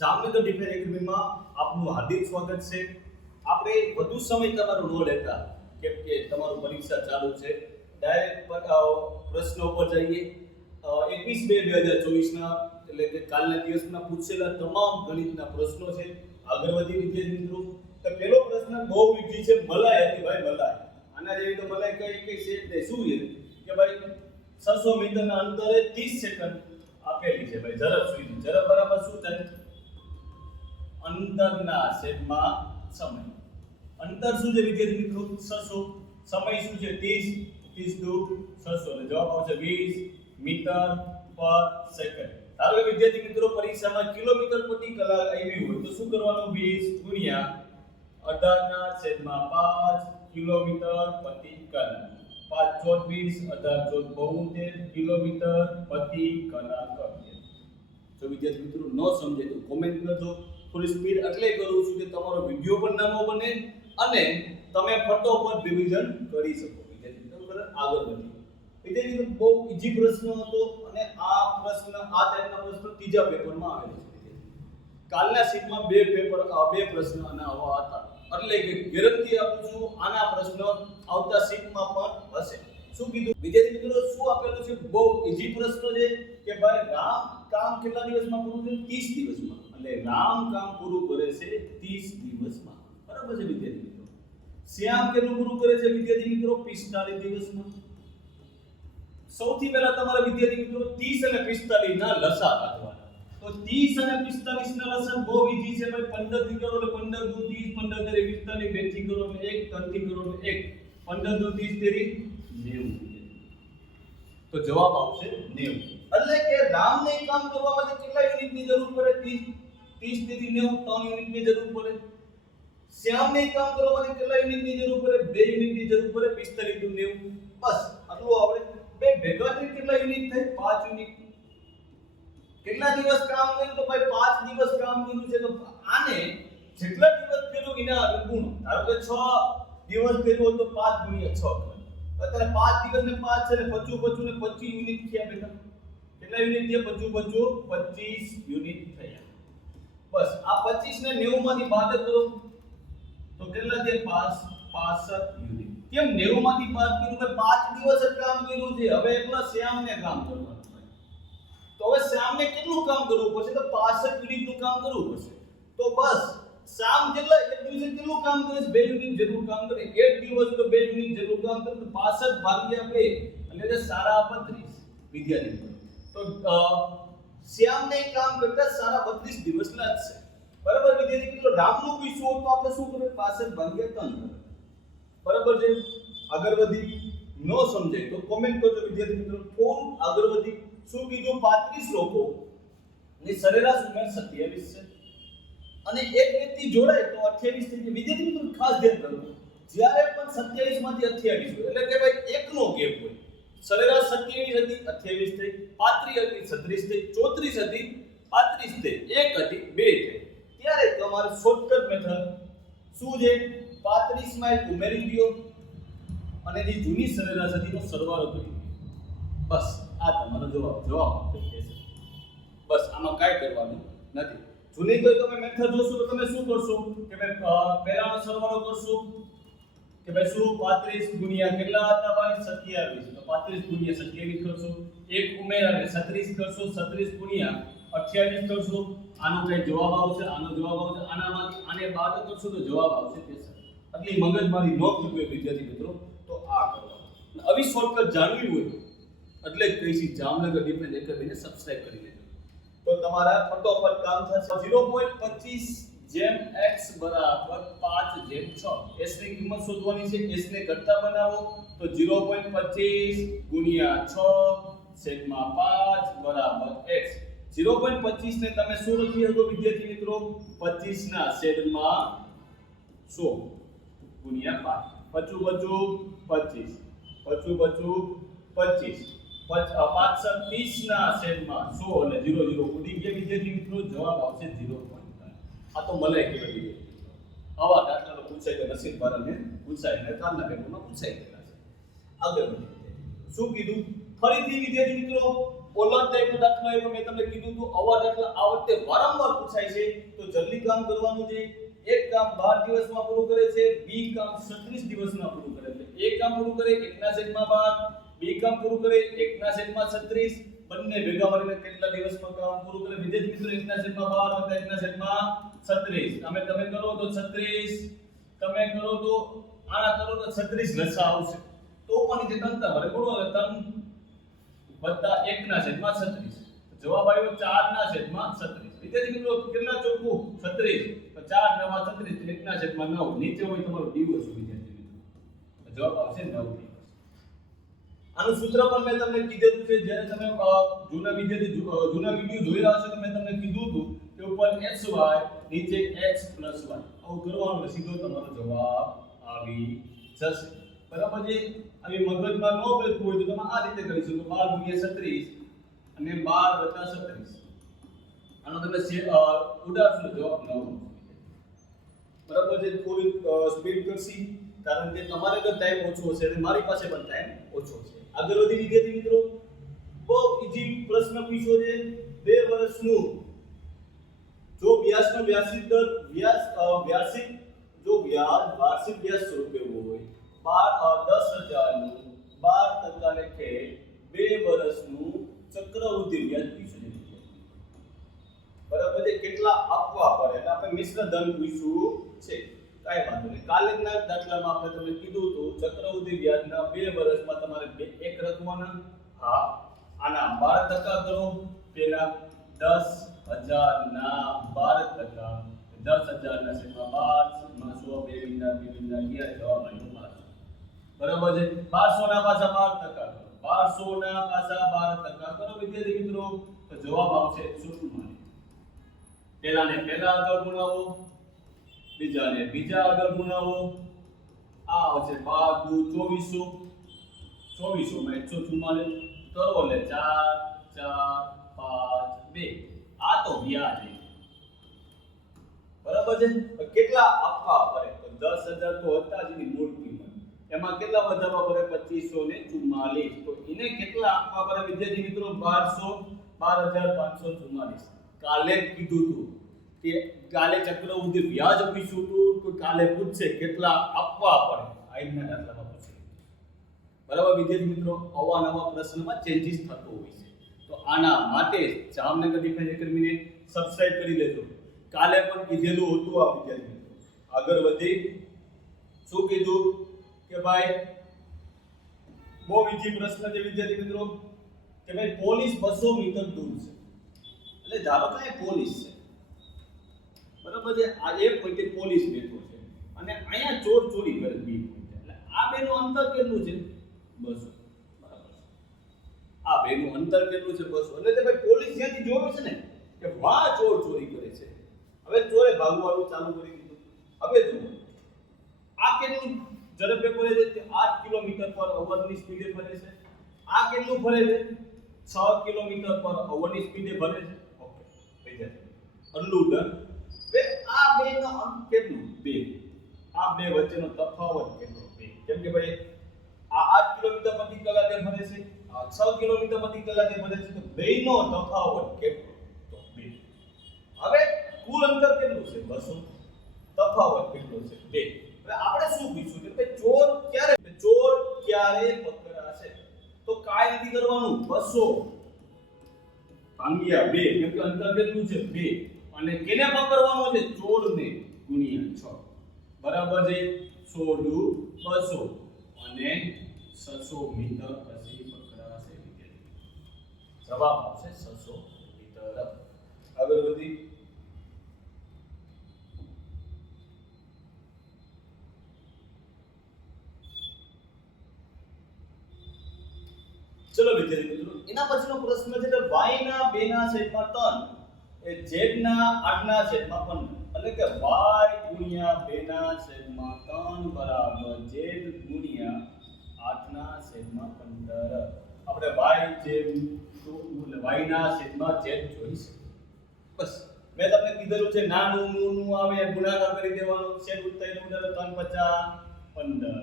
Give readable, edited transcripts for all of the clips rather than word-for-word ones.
Jamnagar defence એકેડમીમાં આપનું હાર્દિક સ્વાગત છે. આપણે વધુ સમય તમારો ન લેતા, કેમ કે તમારું પરીક્ષા ચાલુ છે. ડાયરેક્ટ પ્રશ્નો ઉપર જઈએ. 21/2/2024ના એટલે કે કાલના દિવસના પૂછેલા તમામ ગણિતના પ્રશ્નો છે. આગળ વધી વિદ્યાર્થી મિત્રો, તો પહેલો પ્રશ્ન બહુ ઈઝી છે. મલાઈ હતી ભાઈ, મલાઈ. આના જેવી તો મલાઈ કઈ છે જ નહીં. શું છે કે ભાઈ 600 મીટરના અંતરે 30 સેકન્ડ આપેલી છે ભાઈ. ઝડપ સુધી, ઝડપ બરાબર શું થાય? અંતરના છેદમાં સમય. અંતર શું છે વિદ્યાર્થી મિત્રો? 600. સમય શું છે? 30. 30 દુ 600 એટલે જવાબ આવશે 20 મીટર પર સેકન્ડ. ધારો કે વિદ્યાર્થી મિત્રો પરીક્ષામાં કિલોમીટર પ્રતિ કલાક આવી હોય તો શું કરવાનું? 20 ગુણ્યા 18/5 કિલોમીટર પ્રતિ કલાક. 5 ચોક 20, 18 ચોક 72 કિલોમીટર પ્રતિ કલાક કરીએ. જો વિદ્યાર્થી મિત્રો ન સમજે તો કોમેન્ટ કરજો. થોડી સ્પીડ એટલે કરું છું કે તમારો વિડિયો પણ નાનો બને અને તમે ફટોફટ રિવિઝન કરી શકો. વિદ્યાર્થી મિત્રો આગળ વધીએ. વિદ્યાર્થી મિત્રો બહુ ઈઝી પ્રશ્ન હતો અને આ પ્રશ્ન આ ટાઈપના પ્રશ્નો ત્રીજા પેપરમાં આવેલો છે. કાલના શીટમાં બે પ્રશ્ન આના આવા હતા. એટલે કે ગેરંટી આપું છું આના પ્રશ્નો આવતા શીટમાં પણ હશે. શું કીધું વિદ્યાર્થી મિત્રો? શું આપેલું છે? બહુ ઈઝી પ્રશ્ન છે કે ભાઈ રામ કામ કેટલા દિવસમાં પૂરું કરે? 30 દિવસમાં. એટલે રામ કામ પૂરું કરે છે 30 દિવસમાં. બરાબર છે વિદ્યાર્થી મિત્રો. શ્યામ કેટલું પૂરું કરે છે વિદ્યાર્થી મિત્રો? 45 દિવસમાં. સૌથી પહેલા તમારા વિદ્યાર્થી મિત્રો 30 અને 45 ના લસા કાઢવાના. તો 30 અને 45 ના લસા બહુ ઈઝી છે ભાઈ. 15 થી કરો એટલે 15 દુ 30, 15 તેરી 45, 2 થી કરો એટલે 1, 3 થી કરો એટલે 1, 15 દુ 30 તેરી 90. તો જવાબ આવશે 90. એટલે કે રામને કામ કરવા માટે કેટલા યુનિટની જરૂર પડે? 30 થી 90 3 યુનિટની જરૂર પડે. શ્યામને કામ કરવા માટે કેટલા યુનિટની જરૂર પડે? 2 યુનિટની જરૂર પડે. 45 થી 90. બસ આટલું આવડે. બે ભેગા થઈ કેટલા યુનિટ થાય? 5 યુનિટ. કેટલા દિવસ કામ કર્યું? તો ભાઈ 5 દિવસ કામ કર્યું છે. તો આને જેટલા દિવસ કર્યું એના ગુણ. ધારો કે 6 દિવસ કર્યું તો 5 ગુણ્યા 6. અત્યારે 5 દિવસ ને 5 છે એટલે 25 ને 25 યુનિટ થયા બેટા. કેટલા યુનિટ થયા? 25 યુનિટ થયા. બસ આ 25 ને 90 માંથી બાદ કરો તો કેટલા થયા? 65 યુનિટ. કેમ 90 માંથી બાદ કર્યું? કે 5 દિવસ જ કામ કર્યું છે. હવે એકલા શ્યામને કામ કરવાનું. તો હવે શ્યામને કેટલું કામ કરવું પડશે? તો 65 યુનિટનું કામ કરવું પડશે. તો બસ શ્યામ જેટલા એક દિવસે કેટલું કામ કરે છે? 2 યુનિટ જેટલું કામ કરે. એક દિવસ તો 2 યુનિટ જેટલું કામ કરે. તો 65 ભાગ્યા 2 એટલે કે 32 વિદ્યાર્થી. તો શ્યામને કામ કરતા 32 દિવસ લાગશે. બરાબર વિદ્યાર્થી મિત્રો? રામનું પૂછ્યું તો આપણે શું કરીએ? 65 ભાગ્યા 3. બરાબર છે. આગળ વધી ન સમજાય તો કોમેન્ટ કરજો વિદ્યાર્થી મિત્રો. થોડું આગળ વધી. શું કીધું? 35 લોકો ની સરેરાશ ઉંમર 27 છે અને એક વ્યક્તિ જોડાય તો 28 થઈ જાય. વિદ્યાર્થી મિત્રો ખાસ ધ્યાન રાખો, જ્યારે પણ 27 માંથી 28 હોય એટલે કે ભાઈ એકનો ગેપ હોય. સરેરાશ 27 હતી 28 થઈ, 35 હતી 36 થઈ, 34 હતી 35 થઈ, 1 હતી 2 થઈ. ત્યારે તમારે શોર્ટકટ મેથડ શું છે? 35 માં એક ઉમેરી દો અને જે જૂની સરેરાશ હતી નો સરવાળો કરી દો. બસ આ તમારો જવાબ આવશે. બસ આમાં કાંઈ કરવાનું નથી. જૂની તો તમે મેથડ જોશો તો તમે શું કરશો કે ભાઈ પહેલાનો સરવાળો કરશો કે ભાઈ શું 35 ગુણ્યા કેટલા હતા ભાઈ? 27. તો 35 ગુણ્યા 27 કરશો. એક ઉમેરાને 36 કરશો. 36 ગુણ્યા 28 કરશો. આનો કઈ જવાબ આવશે? આનો જવાબ આવશે. આનામાંથી આને બાદ કરશો તો જવાબ આવશે 63. આટલી મગજમારી ન કરવી વિદ્યાર્થી મિત્રો તો આ કરવાનું. આવી શોર્ટકટ જાણવી હોય એટલે કહીશી જામનગર ડિફેન્સ એકેડમીને સબસ્ક્રાઇબ કરી લેજો. તો તમારા ફટોફટ કામ થશે. 0.25 જેમ x બરાબર 5 જેમ 6. s ની કિંમત શોધવાની છે. s ને ઘટતા બનાવો તો 0.25 ગુણ્યા 6 છેદમાં 5 બરાબર x. 0.25 ને તમે શું લખી શકો વિદ્યાર્થી મિત્રો? 25 ના છેદમાં 100 ગુણ્યા 5. બચું 25 25 530 ના છેદમાં 100 એટલે 0 0 ઉડી ગયા વિદ્યાર્થી મિત્રો. જવાબ આવશે 0.5. આ તો મલાઈ કહેવાય. આવા દાખલા તો પૂછાય કે નસીબ વાળાને પૂછાય ને કાલના પેપરમાં પૂછાય ગયેલા છે. આગળ શું કીધું? ફરીથી વિદ્યાર્થી મિત્રો ઓલા ટાઈપનો દાખલો આવ્યો, મેં તમને કીધું હતું આવા દાખલા આ વખતે વારંવાર પૂછાય છે, તો જલ્દી કામ કરવાનું છે. એક કામ 12 દિવસમાં પૂરું કરે છે, બી કામ 36 દિવસમાં પૂરું કરે છે. એક કામ પૂરું કરે 1/12, બી કામ પૂરું કરે 1/36, બંને ભેગા મળીને કેટલા દિવસમાં કામ પૂરું કરે? વિદ્યાર્થી મિત્રો 1/12 1/36. તમે કરો તો 36, તમે કરો તો આના કરો તો 36 લસા આવશે. તો પણ જે તંત્ર ભલે કોણ આવે 3 + 1/36. જવાબ આવ્યો 4/36. વિદ્યાર્થી મિત્રો કેટલા ચોખ્ખું 36, તો 4 × 36 1/9. નીચે હોય તમારો દિવસ વિદ્યાર્થી મિત્રો, જવાબ આવશે 9 દિવસ. આનું સૂત્ર પણ મેં તમને કીધેલું છે, જ્યારે તમે જૂના વિડિયો જોયા હશે તો મેં તમને કીધું હતું કે ઉપર xy નીચે x + y આવું કરવાનું, સીધો તમારો જવાબ આવી જશે. બરાબર છે. આવી મગજમાં ન બેઠું હોય તો તમે આ રીતે કરી શકો, 12 × 36 અને 12 + 36. આનો તમે ઉડાડશો જવાબ 9. બરાબર છે. થોડી સ્પીડ કરશી, કારણ કે તમારે તો ટાઈમ ઓછો હશે અને મારી પાસે પણ ટાઈમ ઓછો છે. આગળ વધી વિદ્યાર્થી મિત્રો, બહુ ઈઝી પ્રશ્ન પૂછ્યો છે. 2 વર્ષનું જો વ્યાજનો વાર્ષિક દર જો વ્યાજ વાર્ષિક વ્યાજ ₹100 હોય, 10,000 નું 12% લેખે 2 વર્ષનું ચક્રવૃદ્ધિ વ્યાજ પૂછ્યું છે. બરાબર છે. કેટલા આપવા પડે એટલે આપણે મિશ્ર ધન પૂછ્યું છે. કાઈ વાંધો નહીં. કાલેના દાખલામાં આપણે તમને કીધું હતું ચક્રવૃદ્ધિ વ્યાજના 2 વર્ષમાં તમારે એક રકમના હા આના 12% કરો. પેલા 10,000 ના 12%, 10,000 ના છેદમાં 12 100 2 * 2 * 11 જવાબ આવ્યો 12. બરાબર છે. 1200 ના પાછા 12% કરો. 1200 ના પાછા 12% કરો વિદ્યાર્થી મિત્રો, તો જવાબ આવશે 144. પહેલાને પહેલા આગળ ગુણાવો, બીજાને બીજા આગળ ગુણાવો. આ આવશે 12 × 2 = 2400 માં 144 કરો એટલે 4 4 5 2. આ તો વ્યાજ છે. બરાબર છે. કેટલા આપવા પડે? તો 10,000 તો હતા જ એની મૂળ કિંમત, એમાં કેટલા વધારવા પડે? 2544. તો એને કેટલા આપવા પડે વિદ્યાર્થી મિત્રો? 12,544. કાલે કીધું હતું કે કાલે ચક્રવૃદ્ધિ વ્યાજ પૂછ્યું હતું, તો કાલે પૂછશે કેટલા આપવા પડે. આજના દાખલામાં પૂછે. બરાબર વિદ્યાર્થી મિત્રો, અવાનવા પ્રશ્નમાં ચેન્જીસ થતો હોય છે. તો આના માટે જામનગર ડિફેન્સ એકેડમીને સબસ્ક્રાઇબ કરી લેજો. કાલે પણ કીધેલું હતું આ વિદ્યાર્થી મિત્રો. આગળ વધી શું કીધું કે ભાઈ બહુ ઈઝી પ્રશ્ન છે વિદ્યાર્થી મિત્રો, કે ભાઈ પોલીસ 200 મીટર દૂર છે. એટલે ધારો કે પોલીસ છે, બરાબર છે. આ એ પોઈન્ટે પોલીસ બેઠો છે અને અહીંયા ચોર ચોરી કરે બી પોઈન્ટ. એટલે આ બેનું અંતર કેટલું છે? 200. બરાબર છે. આ બેનું અંતર કેટલું છે? 200. એટલે તે ભાઈ પોલીસ જ્યાંથી જોવે છે ને કે વાહ ચોર ચોરી કરે છે, હવે ચોરે ભાગવાનું ચાલુ કરી દીધું. હવે જુઓ આ કેટલું ઝડપે ફરે છે? 8 કિલોમીટર/અવર ની સ્પીડે ફરે છે. આ કેટલું ફરે છે? 6 કિલોમીટર/અવર ની સ્પીડે ફરે છે. ઓકે વિદ્યાર્થી અલ્લું ડન. હવે આ બેનો અંત કેટલું? 2. આ બે વચ્ચેનો તફાવત કેટલો? 2. કેમ કે ભાઈ આ 8 કિલોમીટર/કલાકે ફરે છે, આ 6 કિલોમીટર/કલાકે ફરે છે, તો બેનો તફાવત કેટલો? તો 2. હવે કુલ અંતર કેટલું છે? 200. તફાવત કેટલો છે? 2. હવે આપણે શું પૂછ્યું કે ચોર ક્યારે પકડાશે? તો કાઈ નથી કરવાનું, 200 ભાગ્યા 2, કેમ કે અંતર કેટલું છે? 2. અને કેને પકડવાનો છે? ચોરને, ગુણ્યા 6. બરાબર છે. 100 × 200 અને 600 મીટર પછી પકડાશે વિદ્યાર્થી. જવાબ આવશે 600 મીટર. આગળ વધી ચલો વિદ્યાર્થી મિત્રો, એના પછીનો પ્રશ્ન છે કે y ના 2 ના છેદમાં 3 એ z ના 8 ના છેદમાં 15, એટલે કે y ગુણ્યા 2 ના છેદમાં 3 બરાબર z ગુણ્યા 8 ના છેદમાં 15. આપણે y ના છેદમાં z જોઈશું. બસ મેં તમને કીધેલું છે નાનું નું આવે ગુણાકાર કરી દેવાનો. છેદ ઉત્તર ઉડાડો 3 × 5 = 15.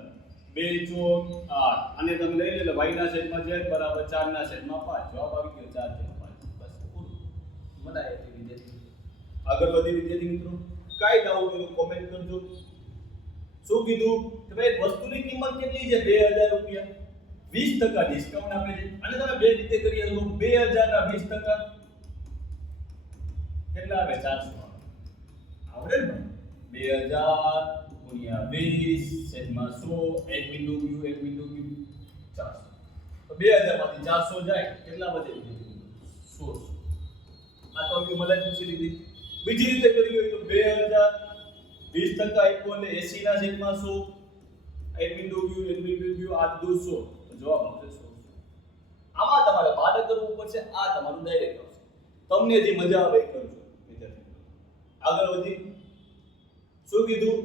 2 ચોક 8 અને તમે લઈ લે એટલે y ના છેદમાં z બરાબર 4 ના છેદમાં 5 જવાબ આવી ગયો 4 છેદમાં 5 બસ પૂરું મનાય છે વિદ્યાર્થી આગળ વધી વિદ્યાર્થી મિત્રો કાઈ ડાઉટ હોય તો કોમેન્ટ કરજો શું કીધું કે ભાઈ વસ્તુની કિંમત કેટલી છે 2000 રૂપિયા 20% ડિસ્કાઉન્ટ આપે છે અને તમે બે રીતે કરી શકો 2000 ના 20% કેટલા આવે 400 આવડે ને 2000 ગુણ્યા 20 છેદમાં 100 એક બિંદુ q 400 તો 2000 માંથી 400 જાય કેટલા વધે 1600 આ તો અમે મને પૂછી લીધી બીજી રીતે કરી હોય તો 2000 20% આપ્યો એટલે 80 ના છેદમાં 100 એક બિંદુ q આ 200 તો જવાબ આવશે 1600 આમાં તમારે બાદ કરવું પડશે આ તમારું ડાયરેક્ટ આવશે તમને જે મજા આવે એ કરજો વિદ્યાર્થી આગળ વધી શું કીધું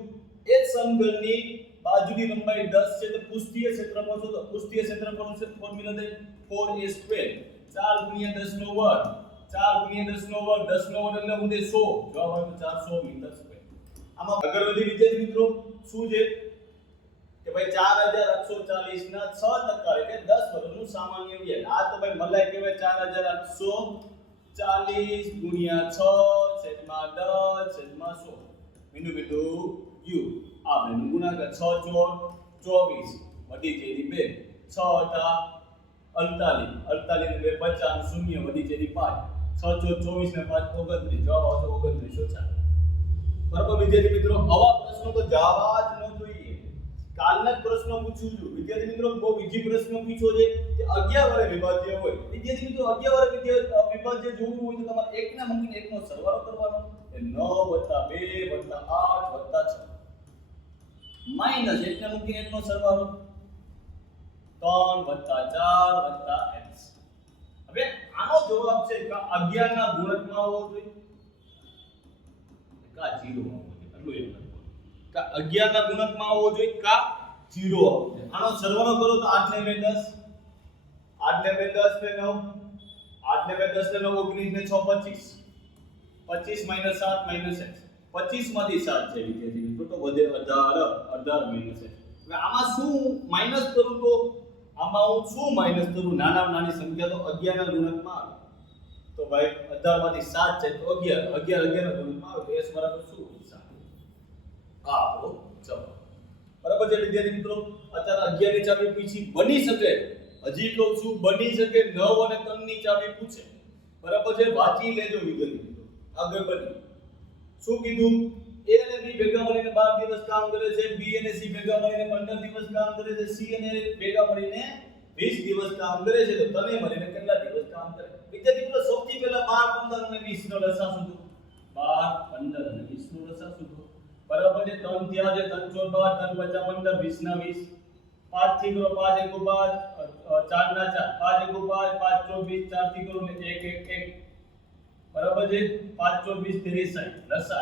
એક સમઘનની બાજુની લંબાઈ 10 છે તો પૃષ્ઠીય ક્ષેત્રફળ શોધો પૃષ્ઠીય ક્ષેત્રફળ છે ફોર્મ્યુલા દે 4a² 4 ગુણ્યા 10 નો વર્ગ 4 ગુણ્યા 10 નો વર્ગ 10 નો વર્ગ એટલે હું દે 100 જવાબ આવે 400 મીટર સ્ક્વેર આમાં આગળ વધી વિદ્યાર્થી મિત્રો શું છે કે ભાઈ 4840 ના 6% એટલે 10 વર્ગનું સામાન્ય વ્યાજ આ તો ભાઈ મલાઈ કહેવાય 4840 ગુણ્યા 6 છેદમાં 10 છેદમાં 100 બિંદુ બિંદુ u આ બેનું ગુણાકાર 6 ચોર 24 વધી જેની 2 6 હતા 48 48 ને 2 50 શૂન્ય વધી જેની 5 6 ચોર 24 ને 5 29 જવાબ આવશે 2904 બરાબર વિદ્યાર્થી મિત્રો આવા પ્રશ્નો તો જવા જ ન જોઈએ કાલના પ્રશ્નો પૂછું છું વિદ્યાર્થી મિત્રો બહુ બીજી પ્રશ્ન પૂછો છે કે 11 વડે વિભાજ્ય હોય વિદ્યાર્થી મિત્રો 11 વડે વિભાજ્ય જોવું હોય તો તમારે 1 ના મૂકીને 1 નો સરવાળો કરવાનો એટલે 9 + 2 + 8 + 6 માઈનસ 1 ના મૂકીને 1 નો સરવાળો 3 + 4 + x હવે આનો જવાબ છે કે 11 ના ગુણકમાં હોવો જોઈએ કા 0 આવવો જોઈએ એટલું એક કા 11 ના ગુણકમાં હોવો જોઈએ કા 0 આવવો જોઈએ આનો સરવાળો કરો તો 8 ને 2 10 8 ને 2 10 ને 9 8 ને 2 10 ને 9 19 ને 6 25 25 - 7 - x 25 માંથી 7 છે વિદ્યાર્થી મિત્રો તો વધે 18 - x હવે આમાં શું માઈનસ કરું તો આમાં હું શું માઈનસ કરું નાનામાં નાની સંખ્યા તો 11 ના ગુણકમાં આવે તો ભાઈ 18 માંથી 7 છે તો 11 11 ના ગુણકમાં આવે તો s બરાબર શું 7 આ આપણો જવાબ બરાબર છે વિદ્યાર્થી મિત્રો અત્યારે 11 ની ચાવી પૂછી બની શકે હજી કહું છું બની શકે 9 અને 3 ની ચાવી પૂછે બરાબર છે વાંચી લેજો વિદ્યાર્થી મિત્રો આગળ બની શું કીધું a અને b ભેગા મળીને 12 દિવસ કામ કરે છે b અને c ભેગા મળીને 15 દિવસ કામ કરે છે c અને a ભેગા મળીને 20 દિવસ કામ કરે છે તો તને મળીને કેટલા દિવસ કામ કરે વિદ્યાર્થી મિત્રો સૌથી પહેલા 12 15 અને 20 નો લસાઅ શોધો 12 15 અને 20 નો લસાઅ શોધો બરાબર છે 3 થયા છે 3 ચોર 12 3 5 15 20 ના 20 5 થી કરો 5 1 5 4 ના 4 5 1 5 5 ચોર 20 4 થી કરો ને 1 1 1 બરાબર છે 5 ચોર 20 30 60 લસાઅ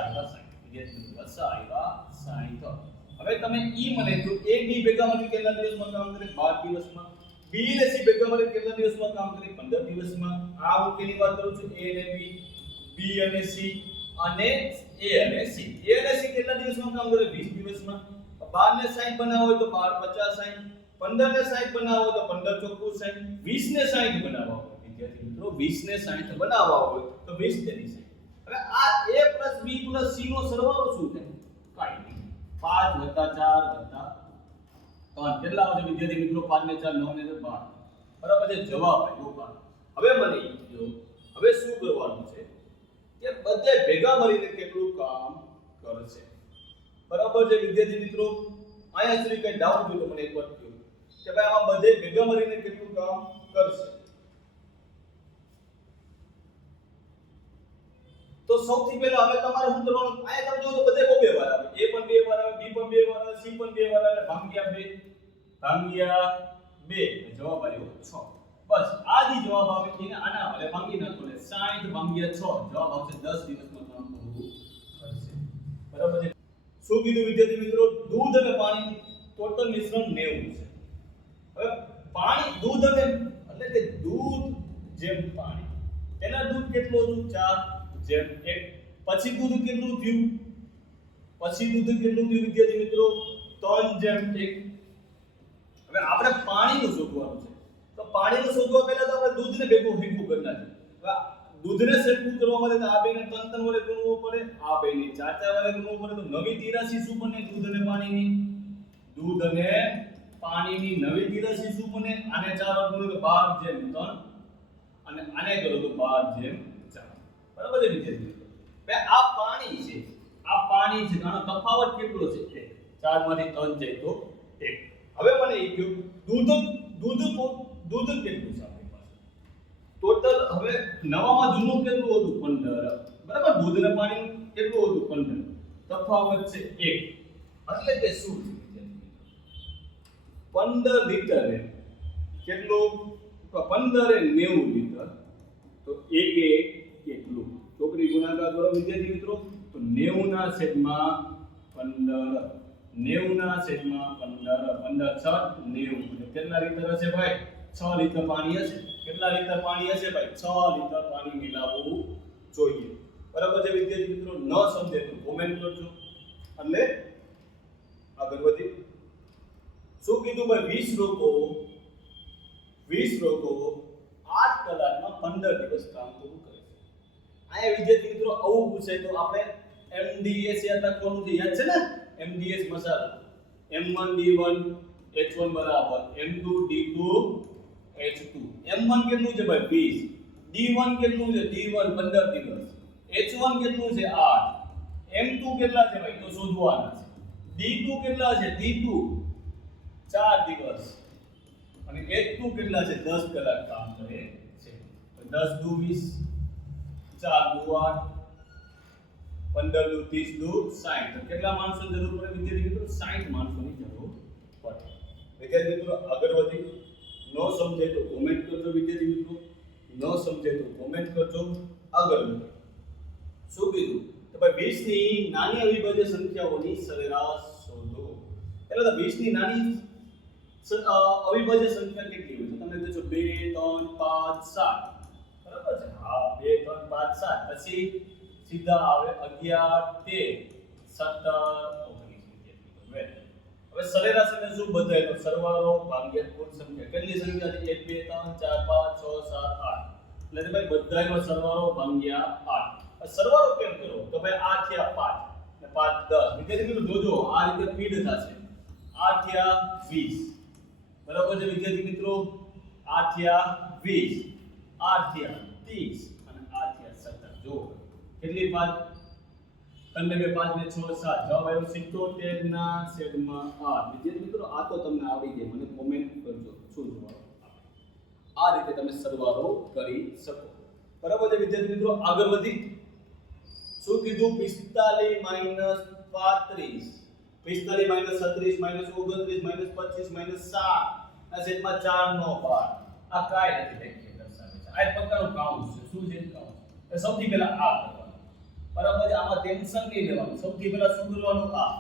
આવ્યા 60 હવે તમે ઈ મને તો a b ભેગા મળીને કેટલા દિવસમાં કામ કરે 12 દિવસમાં b અને c ભેગા મળીને કેટલા દિવસમાં કામ કરે 15 દિવસમાં આ હું કેની વાત કરું છું a અને b અને c અને a અને c કેટલા દિવસમાં કામ કરે 20 દિવસમાં 12 ને 60 બનાવો હોય તો 12 50 60 15 ને 60 બનાવો હોય તો 15 ચોખ્ખું 60 20 ને 60 બનાવવા હોય વિદ્યાર્થી મિત્રો 20 ને 60 બનાવવા હોય તો 20 તેની 60 હવે આ a + b + c નો સરવાળો શું થાય કાઈ નહીં 5 + 4 + 3 કેટલા આવશે વિદ્યાર્થી મિત્રો 5 ને 4 9 ને 12 બરાબર છે જવાબ આવ્યો 12 હવે મને ઈ કહો હવે શું કરવાનું છે કે બધે ભેગા મળીને કેટલું કામ કરશે બરાબર છે વિદ્યાર્થી મિત્રો આયા સુધી કઈ ડાઉટ હોય તો મને એકવાર કહો કે ભાઈ આમાં બધે ભેગા મળીને કેટલું કામ કરશે તો સૌથી પહેલા હવે તમારે શું કરવાનું આયા તમે જો તો બધે બે વાર આવે a પણ બે વાર આવે b પણ બે વાર આવે c પણ બે વાર આવે ભાગ્યા 2 જવાબ આવ્યો 6 બસ આ જ જવાબ આવે એને આના વડે ભાંગી નાખો એટલે 60 ભાગ્યા 6 જવાબ આવશે 10 દિવસમાં કામ પૂરું કરશે બરાબર છે શું કીધું વિદ્યાર્થી મિત્રો દૂધ અને પાણી ટોટલ મિશ્રણ 90 છે હવે પાણી દૂધ અને એટલે કે દૂધ જેમ પાણી તેના દૂધ કેટલું હતું 4 જેમ 1 પછી દૂધ કેટલું થયું વિદ્યાર્થી મિત્રો 3 જેમ 1 હવે આપણે પાણીનું શોધવાનું છે. તો પાણીનું શોધવા પહેલા તો આપણે દૂધને ભેગું કરી નાખીએ. હવે દૂધને સરખું કરવા માટે તો આ બેને 3 વડે ગુણવું પડે, આ બેને 4 વડે ગુણવું પડે. તો નવી તિરાશી શું બને? દૂધ અને પાણીની નવી તિરાશી શું બને? આને 4 વડે ગુણો તો 12/3 અને આને કરો તો 12/4. બરાબર છે વિદ્યાર્થી મિત્રો? બે આ પાણી છે, આનો તફાવત કેટલો છે? 1. 4 માંથી 3 જાય તો 1. હવે મને એ કહ્યું દૂધ કેટલું છે આપણી પાસે? ટોટલ હવે નવામાં જૂનું કેટલું હતું? 15. બરાબર? દૂધ અને પાણીનું કેટલું હતું? 15. તફાવત છે 1. એટલે કે શું છે વિદ્યાર્થી મિત્રો? 15 લિટર કેટલું? તો 15 એ 90 લિટર. તો 1 એ કેટલું? ચોકડી ગુણાકાર કરો વિદ્યાર્થી મિત્રો. તો 90 ના છેદમાં 15. 90 ના છેદમાં 15. 15 6 90. કેટલા લિટર હશે ભાઈ? 6 લિટર પાણી હશે. કેટલા લિટર પાણી હશે ભાઈ? 6 લિટર પાણી મિલાવવું જોઈએ. બરાબર છે વિદ્યાર્થી મિત્રો? ન સમજે તો કોમેન્ટ કરજો. એટલે આગળ વધી શું કીધું ભાઈ? 20 લોકો 8 કલાકમાં 15 દિવસ કામ પૂરું કરે છે. આયા વિદ્યાર્થી મિત્રો આવું પૂછે તો આપણે MDS યાદ રાખવાનું છે. યાદ છે ને? MDS મસાલા M1 D1 H1 બરાબર M2 D2 H2. M1 કેટલું છે ભાઈ? 20. D1 કેટલું છે? D1 15 દિવસ. H1 કેટલું છે? 8. M2 કેટલા છે ભાઈ? તો શોધવાના છે. D2 કેટલા છે? D2 4 દિવસ. અને H2 કેટલા છે? 10 કલાક કામ કરે છે. તો 10 દુ 20, 4 દુ 8, 15 દુ 30 દુ 60. તો કેટલા માણસોની જરૂર પડે વિદ્યાર્થી મિત્રો? 60 માણસોની જરૂર પડે. વિદ્યાર્થી મિત્રો આગળ વધી ન સમજે તો કોમેન્ટ કરજો વિદ્યાર્થી મિત્રો. ન સમજે તો કોમેન્ટ કરજો. આગળ વધી શું કીધું? તો ભાઈ 20 ની નાની અવિભાજ્ય સંખ્યાઓની સરેરાશ શોધો. એટલે તો 20 ની નાની અવિભાજ્ય સંખ્યા કેટલી હોય? તો તમને કહો છો 2 3 5 7. બરાબર છે? હા 2 3 5 7. પછી સીધા આવે 11 13 17 19. હવે સરેરાશ એટલે શું બધાય? તો સરવાળો ભાગ્યા કુલ સંખ્યા. કેટલી સંખ્યા છે? 1 2 3 4 5 6 7 8. એટલે ભાઈ બધાયનો સરવાળો ભાગ્યા 8. સરવાળો કેમ કરો? તો ભાઈ આ થયા 5 ને 5 10. વિદ્યાર્થી મિત્રો જોજો આ રીતે ફીડ થશે. આ થયા 20. બરાબર છે વિદ્યાર્થી મિત્રો? આ થયા 20, આ થયા 30 અને આ થયા 17. જો કેટલી 5? 3 2 5 ને 6 7. જવાબ આવ્યો 77 ના છેદમાં 8. વિદ્યાર્થી મિત્રો આ તો તમને આવડી જાય. મને કોમેન્ટ કરજો શું જવાબ આવે. આ રીતે તમે સરવાળો કરી શકો. બરાબર છે વિદ્યાર્થી મિત્રો? આગળ વધી શું કીધું? 45 - 35. 45 - 36 - 29 - 25 - 7 આ છેદમાં 4 નો 12. આ કાઈ નથી લખી દર્શાવે છે. આ એક પ્રકારનું કાઉન્ટ છે. શું છે? કાઉન્ટ. તો સૌથી પહેલા આ કરવાનું. બરાબર છે? આમાં ટેન્શન નહીં લેવાનું. સૌથી પહેલા શું કરવાનું? આ